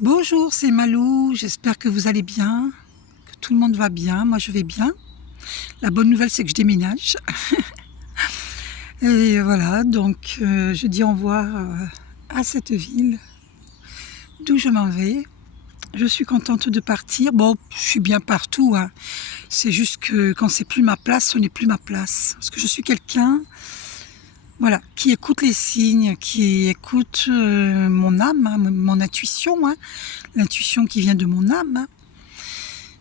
Bonjour, c'est Malou, j'espère que vous allez bien, que tout le monde va bien, moi je vais bien. La bonne nouvelle c'est que je déménage. Et voilà, donc je dis au revoir à cette ville d'où je m'en vais. Je suis contente de partir, bon je suis bien partout, hein. C'est juste que quand c'est plus ma place, ce n'est plus ma place. Parce que je suis quelqu'un, voilà, qui écoute les signes, qui écoute mon âme, hein, mon intuition, hein, l'intuition qui vient de mon âme. Hein.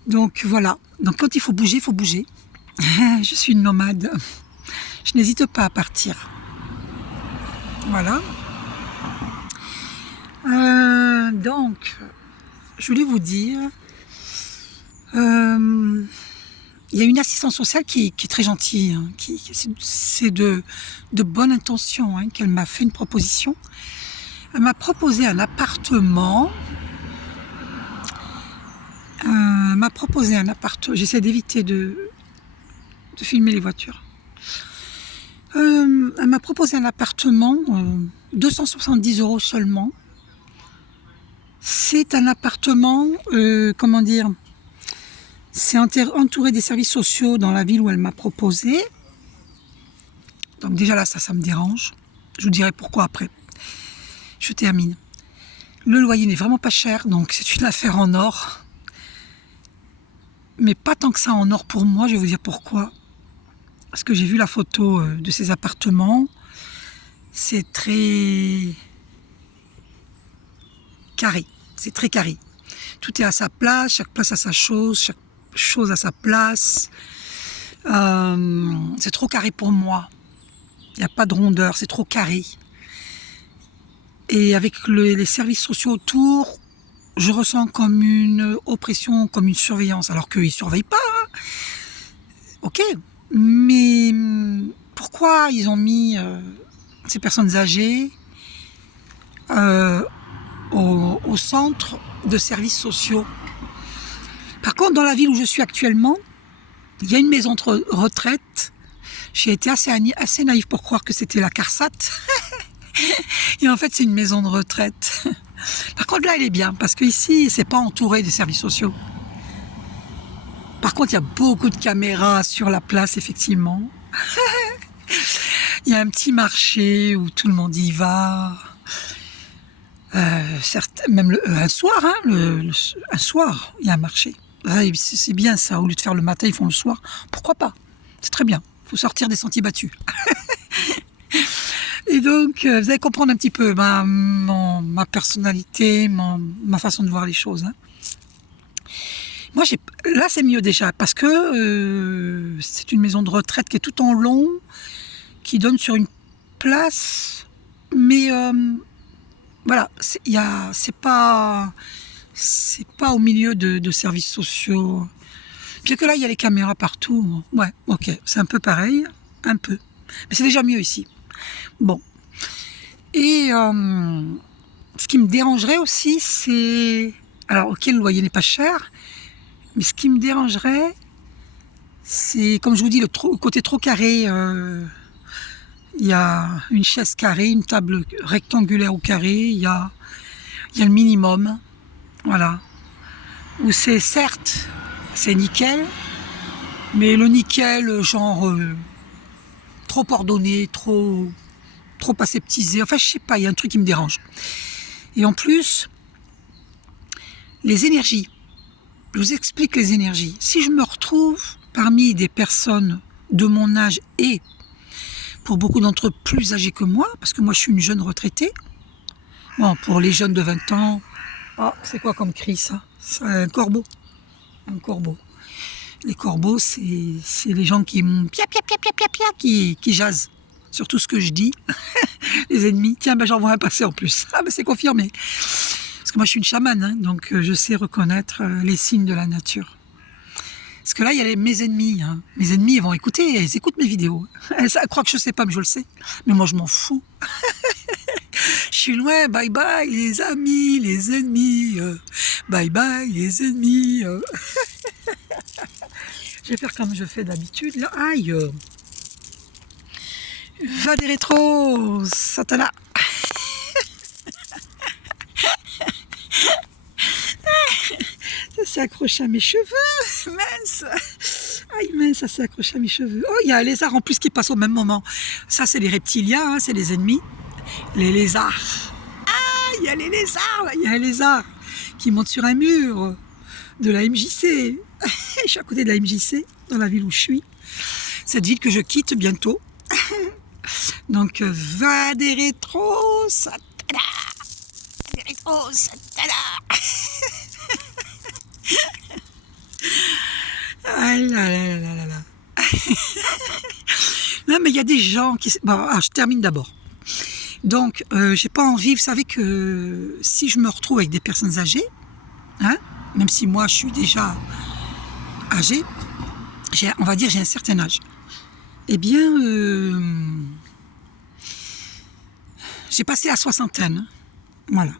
Donc voilà, donc quand il faut bouger, il faut bouger. Je suis une nomade, je n'hésite pas à partir. Voilà. Donc, je voulais vous dire, il y a une assistante sociale qui est très gentille, hein, c'est de bonne intention, hein, qu'elle m'a fait une proposition. Elle m'a proposé un appartement. J'essaie d'éviter de filmer les voitures. Elle m'a proposé un appartement, 270 € seulement. C'est un appartement, comment dire, c'est entouré des services sociaux dans la ville où elle m'a proposé. Donc déjà là, ça me dérange. Je vous dirai pourquoi après. Je termine. Le loyer n'est vraiment pas cher, donc c'est une affaire en or. Mais pas tant que ça en or pour moi, je vais vous dire pourquoi. Parce que j'ai vu la photo de ces appartements. C'est très carré. C'est très carré. Tout est à sa place, chaque place a sa chose, chaque chose à sa place. C'est trop carré pour moi. Il n'y a pas de rondeur, c'est trop carré. Et avec les services sociaux autour, je ressens comme une oppression, comme une surveillance. Alors qu'ils ne surveillent pas. Hein. Ok. Mais pourquoi ils ont mis ces personnes âgées au centre de services sociaux? Par contre, dans la ville où je suis actuellement, il y a une maison de retraite. J'ai été assez naïve pour croire que c'était la CARSAT. Et en fait, c'est une maison de retraite. Par contre, là, elle est bien, parce qu'ici, c'est pas entouré des services sociaux. Par contre, il y a beaucoup de caméras sur la place, effectivement. Il y a un petit marché où tout le monde y va. Même un soir, hein, un soir, il y a un marché. C'est bien ça, au lieu de faire le matin, ils font le soir. Pourquoi pas? C'est très bien. Il faut sortir des sentiers battus. Et donc, vous allez comprendre un petit peu ma personnalité, ma façon de voir les choses. Hein. Moi, là, c'est mieux déjà, parce que c'est une maison de retraite qui est tout en long, qui donne sur une place, mais voilà, c'est pas au milieu de services sociaux. Bien que là, il y a les caméras partout. Ouais, ok, c'est un peu pareil, un peu. Mais c'est déjà mieux ici. Bon. Et ce qui me dérangerait aussi, c'est... Alors, ok, le loyer n'est pas cher, mais ce qui me dérangerait, c'est, comme je vous dis, le côté trop carré. Il y a une chaise carrée, une table rectangulaire ou carrée, il y a le minimum, voilà. Où c'est, certes, c'est nickel, mais le nickel, genre, trop ordonné, trop aseptisé, enfin je sais pas, il y a un truc qui me dérange. Et en plus, les énergies, je vous explique les énergies. Si je me retrouve parmi des personnes de mon âge et pour beaucoup d'entre eux plus âgés que moi, parce que moi je suis une jeune retraitée, bon, pour les jeunes de 20 ans, oh, c'est quoi comme cri ça? C'est un corbeau. Un corbeau. Les corbeaux, c'est les gens qui qui jasent sur tout ce que je dis. Les ennemis. Tiens, ben, j'en vois un passer en plus. Ah ben c'est confirmé. Parce que moi je suis une chamane, hein, donc je sais reconnaître les signes de la nature. Parce que là, il y a mes ennemis. Hein. Mes ennemis, ils vont écouter, ils écoutent mes vidéos. Elles croient que je sais pas, mais je le sais. Mais moi, je m'en fous. Je suis loin, bye bye les amis, les ennemis. Bye bye les ennemis. Je vais faire comme je fais d'habitude. Là. Aïe. Va des rétros, Satana. s'est accroché à mes cheveux. Mince. Aïe, mince, ça s'est accroché à mes cheveux. Oh, il y a un lézard en plus qui passe au même moment. Ça, c'est les reptiliens, hein, c'est les ennemis. Les lézards. Ah, il y a les lézards, là. Il y a un lézard qui monte sur un mur de la MJC. Je suis à côté de la MJC, dans la ville où je suis. Cette ville que je quitte bientôt. Donc, va des rétros, satana. Des rétros, satana. Ah là là là là là. Non, mais il y a des gens qui... Bon, je termine d'abord. Donc, j'ai pas envie... Vous savez que si je me retrouve avec des personnes âgées, hein, même si moi, je suis déjà âgée, on va dire j'ai un certain âge, eh bien, j'ai passé la soixantaine. Voilà.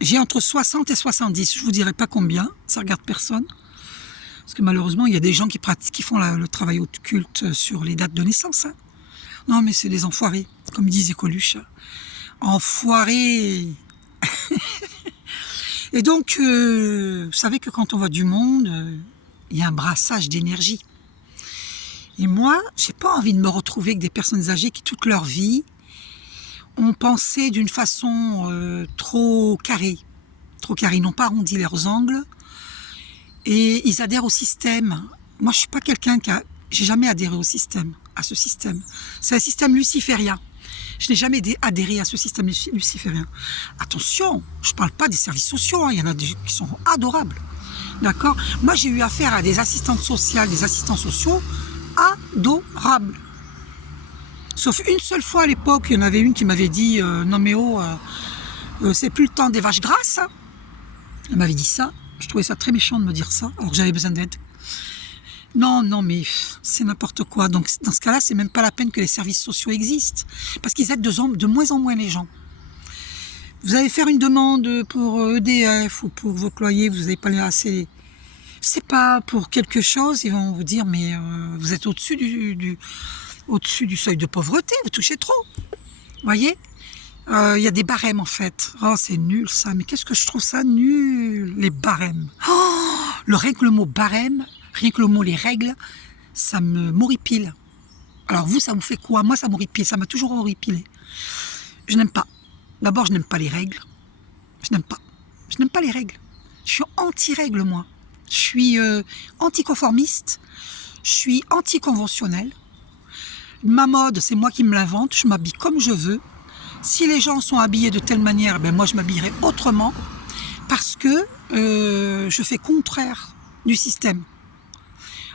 J'ai entre 60 et 70. Je vous dirai pas combien, ça regarde personne. Parce que malheureusement, il y a des gens qui font le travail occulte sur les dates de naissance. Hein. Non, mais c'est des enfoirés, comme disait Coluche. Enfoirés. Et donc, vous savez que quand on voit du monde, il y a un brassage d'énergie. Et moi, j'ai pas envie de me retrouver avec des personnes âgées qui, toute leur vie, ont pensé d'une façon trop carrée. Trop carrée. Ils n'ont pas arrondi leurs angles. Et ils adhèrent au système. Moi, je suis pas quelqu'un j'ai jamais adhéré au système, à ce système. C'est un système luciférien. Je n'ai jamais adhéré à ce système luciférien. Attention, je parle pas des services sociaux, hein. Il y en a qui sont adorables. D'accord? Moi, j'ai eu affaire à des assistantes sociales, des assistants sociaux adorables. Sauf une seule fois à l'époque, il y en avait une qui m'avait dit non mais oh, c'est plus le temps des vaches grasses. Hein. Elle m'avait dit ça. Je trouvais ça très méchant de me dire ça, alors que j'avais besoin d'aide. Non, non, mais c'est n'importe quoi. Donc, dans ce cas-là, c'est même pas la peine que les services sociaux existent. Parce qu'ils aident de moins en moins les gens. Vous allez faire une demande pour EDF ou pour votre loyer, vous n'avez pas les assez... C'est pas pour quelque chose, ils vont vous dire, mais vous êtes au-dessus au-dessus du seuil de pauvreté, vous touchez trop. Vous voyez ? Il y a des barèmes en fait. Oh, c'est nul ça, mais qu'est-ce que je trouve ça nul, les barèmes. Oh, rien que le mot barème, rien que le mot les règles, ça me m'horripile. Alors vous, ça vous fait quoi? Moi, ça m'horripile, ça m'a toujours horripilé. Je n'aime pas. D'abord, je n'aime pas les règles. Je n'aime pas. Je n'aime pas les règles. Je suis anti-règles, moi. Je suis anticonformiste. Je suis anticonventionnelle. Ma mode, c'est moi qui me l'invente. Je m'habille comme je veux. Si les gens sont habillés de telle manière, ben moi je m'habillerai autrement parce que je fais contraire du système.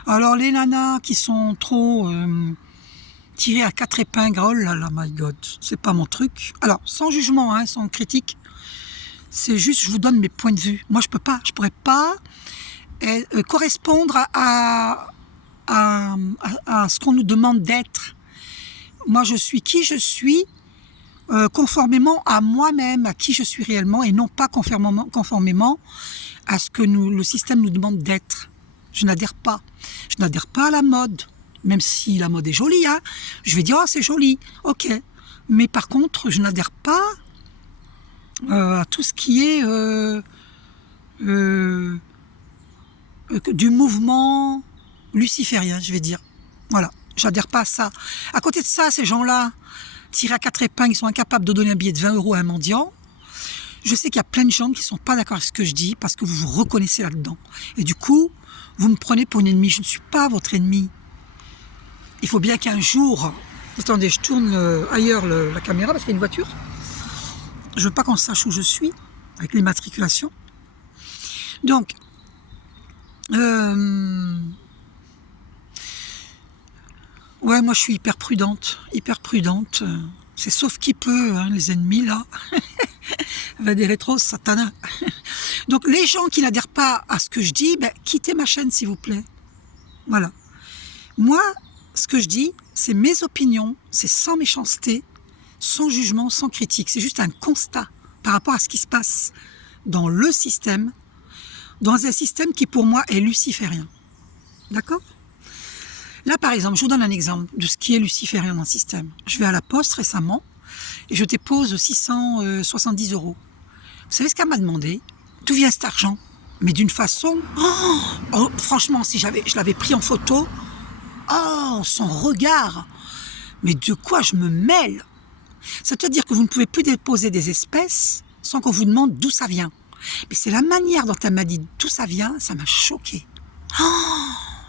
Alors les nanas qui sont trop tirées à quatre épingles, oh là là, my God, c'est pas mon truc. Alors sans jugement, hein, sans critique, c'est juste je vous donne mes points de vue. Moi je pourrais pas correspondre à ce qu'on nous demande d'être. Moi je suis qui je suis. Conformément à moi-même, à qui je suis réellement, et non pas conformément à ce que le système nous demande d'être. Je n'adhère pas. Je n'adhère pas à la mode, même si la mode est jolie. Hein. Je vais dire, oh, c'est joli, ok. Mais par contre, je n'adhère pas à tout ce qui est du mouvement luciférien, je vais dire. Voilà, j'adhère pas à ça. À côté de ça, ces gens-là, tirés à quatre épingles, ils sont incapables de donner un billet de 20 € à un mendiant. Je sais qu'il y a plein de gens qui ne sont pas d'accord avec ce que je dis parce que vous vous reconnaissez là-dedans. Et du coup, vous me prenez pour une ennemie. Je ne suis pas votre ennemi. Il faut bien qu'un jour... Attendez, je tourne ailleurs la caméra parce qu'il y a une voiture. Je ne veux pas qu'on sache où je suis avec l'immatriculation. Donc... Ouais, moi je suis hyper prudente. C'est sauf qui peut, hein, les ennemis là. Va des rétros, satana. Donc les gens qui n'adhèrent pas à ce que je dis, ben, quittez ma chaîne s'il vous plaît. Voilà. Moi, ce que je dis, c'est mes opinions, c'est sans méchanceté, sans jugement, sans critique. C'est juste un constat par rapport à ce qui se passe dans le système, dans un système qui pour moi est luciférien. D'accord ? Là, par exemple, je vous donne un exemple de ce qui est luciférien dans le système. Je vais à la poste récemment et je dépose 670 €. Vous savez ce qu'elle m'a demandé? D'où vient cet argent? mais d'une façon... Oh, franchement, si je l'avais pris en photo, oh, son regard, mais de quoi je me mêle? C'est-à-dire que vous ne pouvez plus déposer des espèces sans qu'on vous demande d'où ça vient. Mais c'est la manière dont elle m'a dit d'où ça vient, ça m'a choqué. Oh,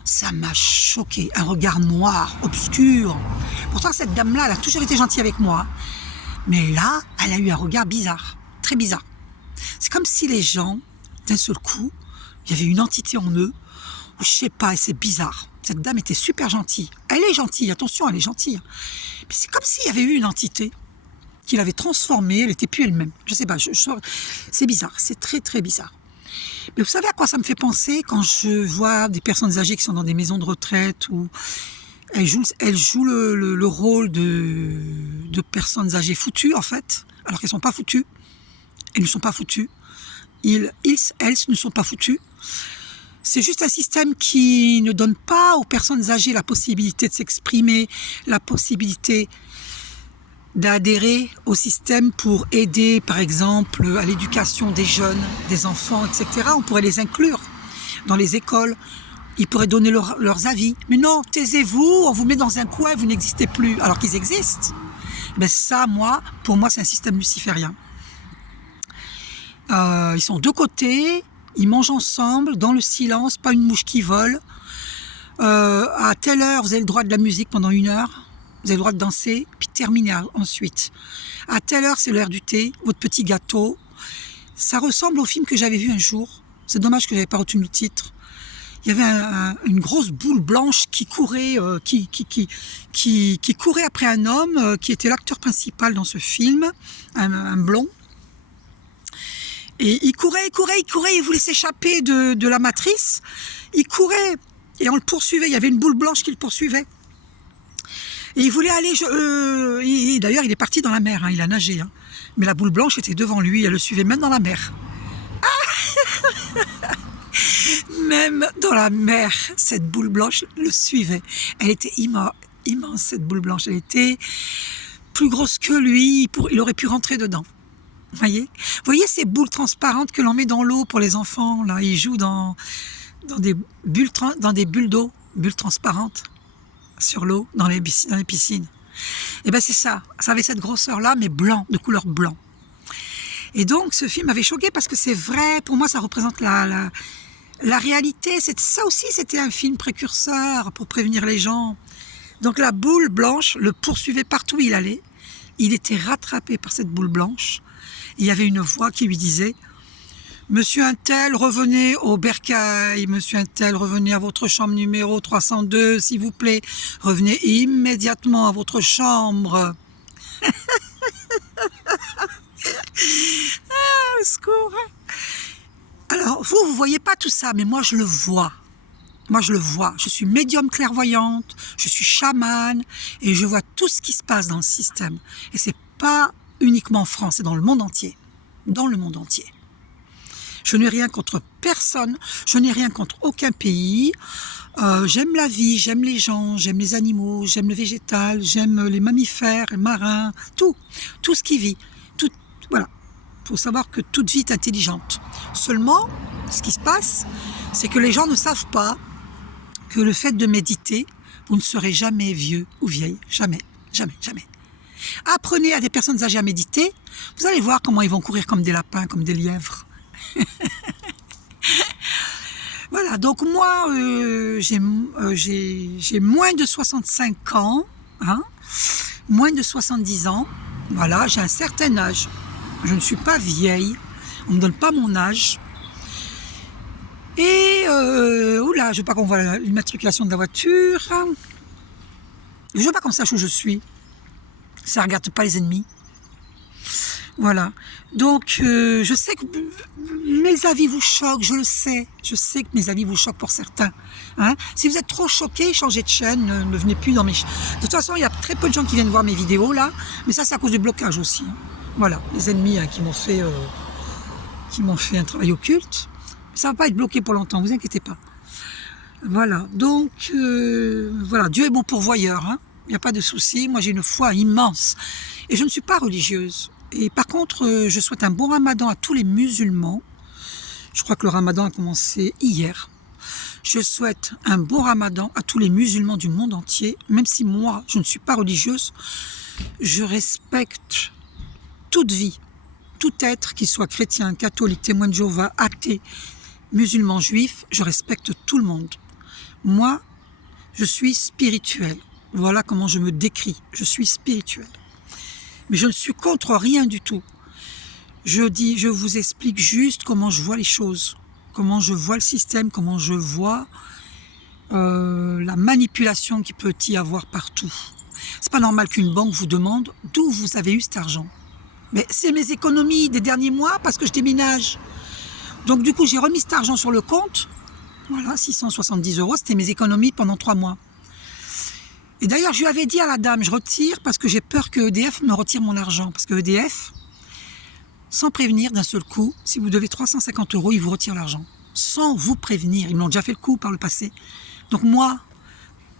ça m'a choqué. Un regard noir, obscur. Pourtant, cette dame-là, elle a toujours été gentille avec moi. Mais là, elle a eu un regard bizarre, très bizarre. C'est comme si les gens, d'un seul coup, il y avait une entité en eux, ou je sais pas, et c'est bizarre. Cette dame était super gentille. Elle est gentille, attention, elle est gentille. Mais c'est comme s'il y avait eu une entité qui l'avait transformée, elle n'était plus elle-même. Je sais pas, c'est bizarre, c'est très très bizarre. Mais vous savez à quoi ça me fait penser quand je vois des personnes âgées qui sont dans des maisons de retraite où elles jouent le rôle de personnes âgées foutues en fait, alors qu'elles ne sont pas foutues. Elles ne sont pas foutues. Elles ne sont pas foutues. C'est juste un système qui ne donne pas aux personnes âgées la possibilité de s'exprimer, la possibilité d'adhérer au système pour aider, par exemple, à l'éducation des jeunes, des enfants, etc. On pourrait les inclure dans les écoles. Ils pourraient donner leurs avis. Mais non, taisez-vous, on vous met dans un coin, vous n'existez plus. Alors qu'ils existent. Ben ça, pour moi, c'est un système luciférien. Ils sont de côté, ils mangent ensemble, dans le silence, pas une mouche qui vole. À telle heure, vous avez le droit de la musique pendant 1 heure. Vous avez le droit de danser, puis terminer ensuite. À telle heure, c'est l'heure du thé, votre petit gâteau. Ça ressemble au film que j'avais vu un jour. C'est dommage que je n'avais pas retenu le titre. Il y avait une grosse boule blanche qui courait, qui courait après un homme qui était l'acteur principal dans ce film, un blond. Et il courait, il voulait s'échapper de la matrice. Il courait et on le poursuivait. Il y avait une boule blanche qui le poursuivait. Et il voulait aller... D'ailleurs, il est parti dans la mer, hein, il a nagé. Hein. Mais la boule blanche était devant lui, elle le suivait même dans la mer. Ah même dans la mer, cette boule blanche le suivait. Elle était immense, cette boule blanche. Elle était plus grosse que lui, il aurait pu rentrer dedans. Voyez ces boules transparentes que l'on met dans l'eau pour les enfants, là, ils jouent dans des bulles d'eau, bulles transparentes. Sur l'eau, dans les piscines. Et ben c'est ça avait cette grosseur-là, mais blanc, de couleur blanc. Et donc ce film m'avait choqué parce que c'est vrai, pour moi ça représente la réalité. Ça aussi, c'était un film précurseur pour prévenir les gens. Donc la boule blanche le poursuivait partout où il allait. Il était rattrapé par cette boule blanche. Et il y avait une voix qui lui disait: Monsieur Untel, revenez au bercail. Monsieur Untel, revenez à votre chambre numéro 302, s'il vous plaît. Revenez immédiatement à votre chambre. Au secours. Alors, vous voyez pas tout ça, mais moi, je le vois. Moi, je le vois. Je suis médium clairvoyante, je suis chamane, et je vois tout ce qui se passe dans le système. Et c'est pas uniquement en France, c'est dans le monde entier. Dans le monde entier. Je n'ai rien contre personne, je n'ai rien contre aucun pays. J'aime la vie, j'aime les gens, j'aime les animaux, j'aime le végétal, j'aime les mammifères, les marins, tout ce qui vit. Tout, voilà. Il faut savoir que toute vie est intelligente. Seulement, ce qui se passe, c'est que les gens ne savent pas que le fait de méditer, vous ne serez jamais vieux ou vieille. Jamais, jamais, jamais. Apprenez à des personnes âgées à méditer, vous allez voir comment ils vont courir comme des lapins, comme des lièvres. Voilà, donc moi j'ai moins de 65 ans, hein, moins de 70 ans, voilà, j'ai un certain âge, je ne suis pas vieille, on ne me donne pas mon âge, et oula, je veux pas qu'on voit l'immatriculation de la voiture, je veux pas qu'on sache où je suis, ça regarde pas les ennemis. Voilà, donc je sais que mes avis vous choquent, je le sais. Je sais que mes avis vous choquent pour certains. Hein. Si vous êtes trop choqués, changez de chaîne, ne venez plus dans mes... De toute façon, il y a très peu de gens qui viennent voir mes vidéos là, mais ça c'est à cause du blocage aussi. Hein. Voilà, les ennemis qui m'ont fait un travail occulte. Ça ne va pas être bloqué pour longtemps, vous inquiétez pas. Voilà, donc voilà, Dieu est mon pourvoyeur, hein. Il n'y a pas de souci, moi j'ai une foi immense. Et je ne suis pas religieuse. Et par contre, je souhaite un bon ramadan à tous les musulmans. Je crois que le ramadan a commencé hier. Je souhaite un bon ramadan à tous les musulmans du monde entier, même si moi, je ne suis pas religieuse, je respecte toute vie, tout être, qu'il soit chrétien, catholique, témoin de Jéhovah, athée, musulman, juif, je respecte tout le monde. Moi, je suis spirituel. Voilà comment je me décris. Je suis spirituel. Mais je ne suis contre rien du tout. Je vous explique juste comment je vois les choses, comment je vois le système, comment je vois la manipulation qu'il peut y avoir partout. C'est pas normal qu'une banque vous demande d'où vous avez eu cet argent. Mais c'est mes économies des derniers mois parce que je déménage. Donc du coup, j'ai remis cet argent sur le compte. Voilà, 670 €, c'était mes économies pendant 3 mois. Et d'ailleurs, je lui avais dit à la dame, je retire parce que j'ai peur que EDF me retire mon argent. Parce que EDF, sans prévenir d'un seul coup, si vous devez 350 €, ils vous retirent l'argent. Sans vous prévenir. Ils m'ont déjà fait le coup par le passé. Donc moi,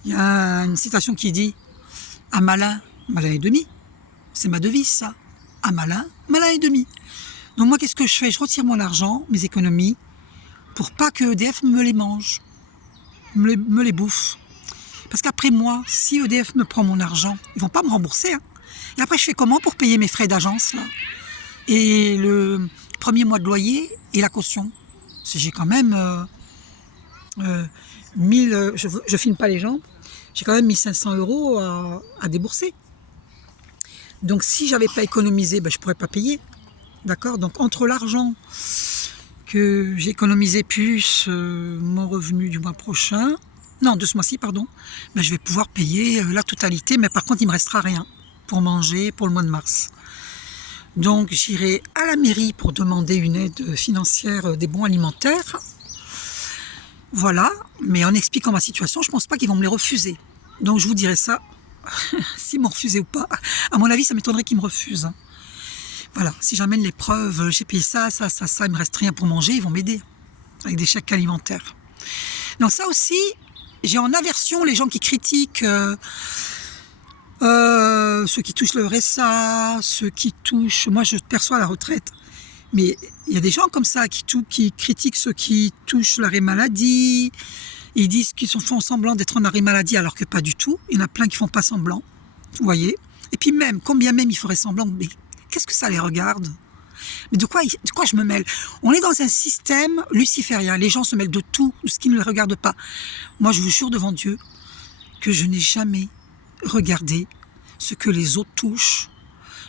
il y a une citation qui dit « Un malin, malin et demi ». C'est ma devise, ça. Un malin, malin et demi. Donc moi, qu'est-ce que je fais? Je retire mon argent, mes économies, pour pas que EDF me les mange, me les bouffe. Parce qu'après moi, si EDF me prend mon argent, ils vont pas me rembourser. Hein. Et après, je fais comment pour payer mes frais d'agence là? Et le premier mois de loyer et la caution. J'ai quand même 1000, je filme pas les gens, j'ai quand même 1500 € à débourser. Donc si j'avais pas économisé, ben, je pourrais pas payer. D'accord? Donc entre l'argent que j'ai économisé plus mon revenu du mois prochain, non, de ce mois-ci, pardon, ben, je vais pouvoir payer la totalité, mais par contre, il me restera rien pour manger pour le mois de mars. Donc j'irai à la mairie pour demander une aide financière des bons alimentaires. Voilà, mais en expliquant ma situation, je ne pense pas qu'ils vont me les refuser. Donc je vous dirai ça, s'ils m'ont refusé ou pas. À mon avis, ça m'étonnerait qu'ils me refusent. Voilà, si j'amène les preuves, j'ai payé ça, il me reste rien pour manger, ils vont m'aider avec des chèques alimentaires. Donc ça aussi, j'ai en aversion les gens qui critiquent ceux qui touchent le RSA, ceux qui touchent... Moi, je perçois la retraite. Mais il y a des gens comme ça qui critiquent ceux qui touchent l'arrêt maladie. Ils disent qu'ils font semblant d'être en arrêt maladie alors que pas du tout. Il y en a plein qui font pas semblant. Vous voyez? Et puis même, combien même ils feraient semblant, mais qu'est-ce que ça les regarde? Mais de quoi je me mêle? On est dans un système luciférien. Les gens se mêlent de tout, de ce qui ne les regarde pas. Moi, je vous jure devant Dieu que je n'ai jamais regardé ce que les autres touchent.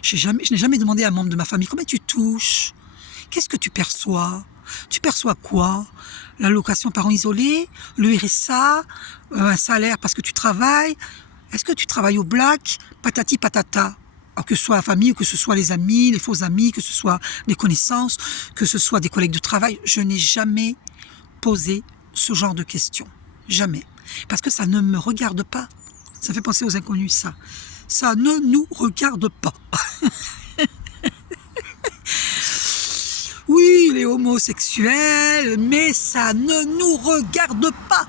Je n'ai jamais demandé à un membre de ma famille combien tu touches, qu'est-ce que tu perçois, tu perçois quoi, l'allocation parents isolés, le RSA, un salaire parce que tu travailles, est-ce que tu travailles au black, patati patata. Alors que ce soit la famille, ou que ce soit les amis, les faux amis, que ce soit des connaissances, que ce soit des collègues de travail, je n'ai jamais posé ce genre de questions. Jamais. Parce que ça ne me regarde pas. Ça fait penser aux inconnus, ça. Ça ne nous regarde pas. Oui, les homosexuels, mais ça ne nous regarde pas.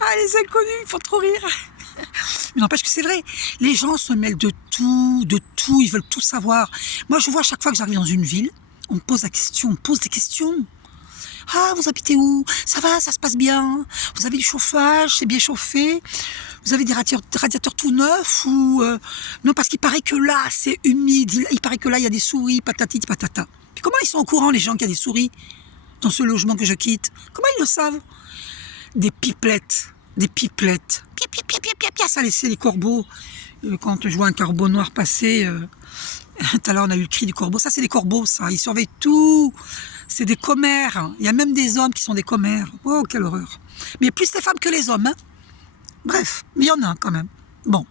Ah, les inconnus, ils font trop rire. Mais n'empêche que c'est vrai, les gens se mêlent de tout, ils veulent tout savoir. Moi, je vois à chaque fois que j'arrive dans une ville, on me pose la question, on me pose des questions. Ah, vous habitez où? Ça va, ça se passe bien? Vous avez du chauffage, c'est bien chauffé? Vous avez des radiateurs tout neufs ou non, parce qu'il paraît que là, c'est humide, il paraît que là, il y a des souris, patati patata. Puis comment ils sont au courant, les gens, qu'il y a des souris dans ce logement que je quitte? Comment ils le savent? Des pipelettes. Ça laissait les corbeaux. Quand je vois un corbeau noir passer, tout à l'heure on a eu le cri du corbeau. Ça, c'est des corbeaux, ça. Ils surveillent tout. C'est des commères. Il y a même des hommes qui sont des commères. Oh, quelle horreur. Mais il y a plus les femmes que les hommes. Hein. Bref, mais il y en a quand même. Bon.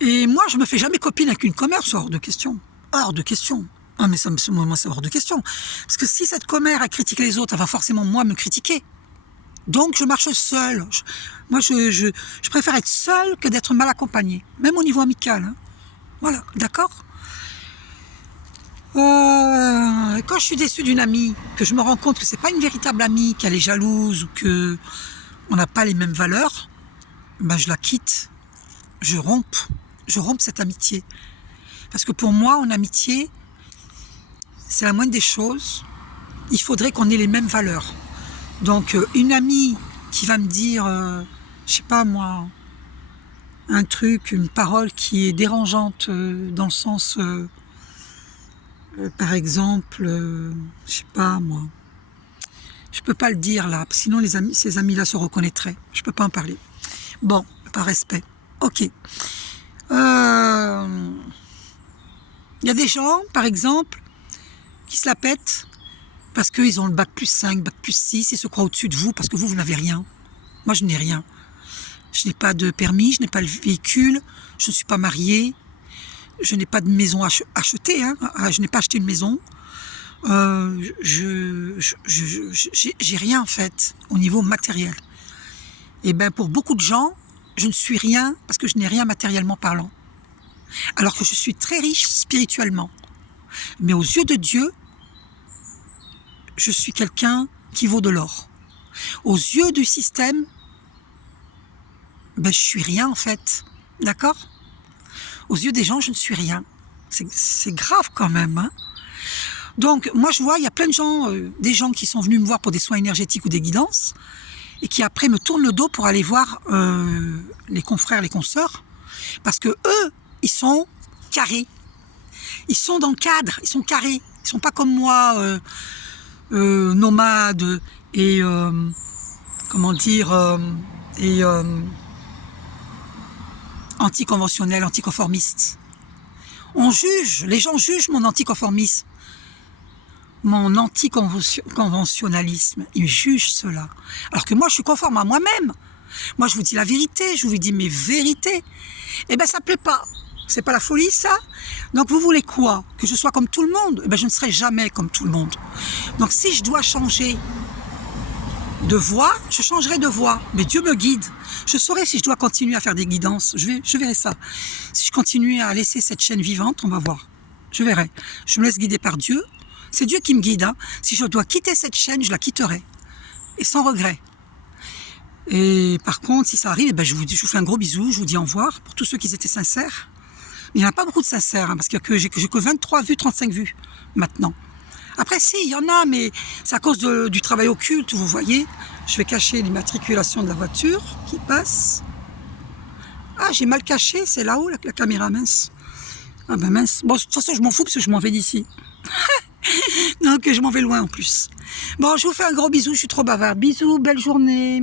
Et moi, je me fais jamais copine avec une commère, c'est hors de question. Hors de question. Ah, mais moi, c'est hors de question. Parce que si cette commère, elle critique les autres, elle va forcément, moi, me critiquer. Donc, je marche seule. Moi, je préfère être seule que d'être mal accompagnée. Même au niveau amical. Hein. Voilà, d'accord? Quand je suis déçue d'une amie, que je me rends compte que c'est pas une véritable amie, qu'elle est jalouse ou que on n'a pas les mêmes valeurs, ben je la quitte. Je romps cette amitié. Parce que pour moi, en amitié, c'est la moindre des choses. Il faudrait qu'on ait les mêmes valeurs. Donc, une amie qui va me dire, je sais pas moi, un truc, une parole qui est dérangeante dans le sens, par exemple, je sais pas moi, je peux pas le dire là, sinon ces amis-là se reconnaîtraient. Je peux pas en parler. Bon, par respect. Ok. Il y a des gens, par exemple, qui se la pètent parce qu'ils ont le bac plus 5, bac plus 6, ils se croient au-dessus de vous parce que vous n'avez rien. Moi, je n'ai rien. Je n'ai pas de permis, je n'ai pas le véhicule, je ne suis pas mariée, je n'ai pas de maison achetée, hein, je n'ai pas acheté une maison. J'ai rien en fait au niveau matériel. Et bien pour beaucoup de gens, je ne suis rien parce que je n'ai rien matériellement parlant. Alors que je suis très riche spirituellement. Mais aux yeux de Dieu, je suis quelqu'un qui vaut de l'or. Aux yeux du système, ben, je suis rien en fait. D'accord? Aux yeux des gens, je ne suis rien. C'est grave quand même. Hein? Donc, moi, je vois, il y a plein de gens, des gens qui sont venus me voir pour des soins énergétiques ou des guidances, et qui après me tournent le dos pour aller voir les confrères, les consoeurs, parce que eux, ils sont carrés. Ils sont dans le cadre, ils sont carrés. Ils sont pas comme moi, nomades et comment dire, anticonventionnels, anticonformistes. On juge, les gens jugent mon anticonformisme, mon anticonventionnalisme. Ils jugent cela. Alors que moi, je suis conforme à moi-même. Moi, je vous dis la vérité, je vous dis mes vérités. Eh bien, ça ne plaît pas. C'est pas la folie, ça? Donc, vous voulez quoi? Que je sois comme tout le monde? Eh bien, je ne serai jamais comme tout le monde. Donc, si je dois changer de voie, je changerai de voie. Mais Dieu me guide. Je saurai si je dois continuer à faire des guidances. Je verrai ça. Si je continue à laisser cette chaîne vivante, on va voir. Je verrai. Je me laisse guider par Dieu. C'est Dieu qui me guide. Hein. Si je dois quitter cette chaîne, je la quitterai. Et sans regret. Et par contre, si ça arrive, eh ben, je vous fais un gros bisou. Je vous dis au revoir pour tous ceux qui étaient sincères. Il n'y en a pas beaucoup de sincères, hein, parce que j'ai que 23 vues, 35 vues maintenant. Après, si, il y en a, mais c'est à cause du travail occulte, vous voyez. Je vais cacher l'immatriculation de la voiture qui passe. Ah, j'ai mal caché, c'est là-haut, la caméra, mince. Ah ben mince. Bon, de toute façon, je m'en fous parce que je m'en vais d'ici. Donc, je m'en vais loin en plus. Bon, je vous fais un gros bisou, je suis trop bavarde. Bisous, belle journée.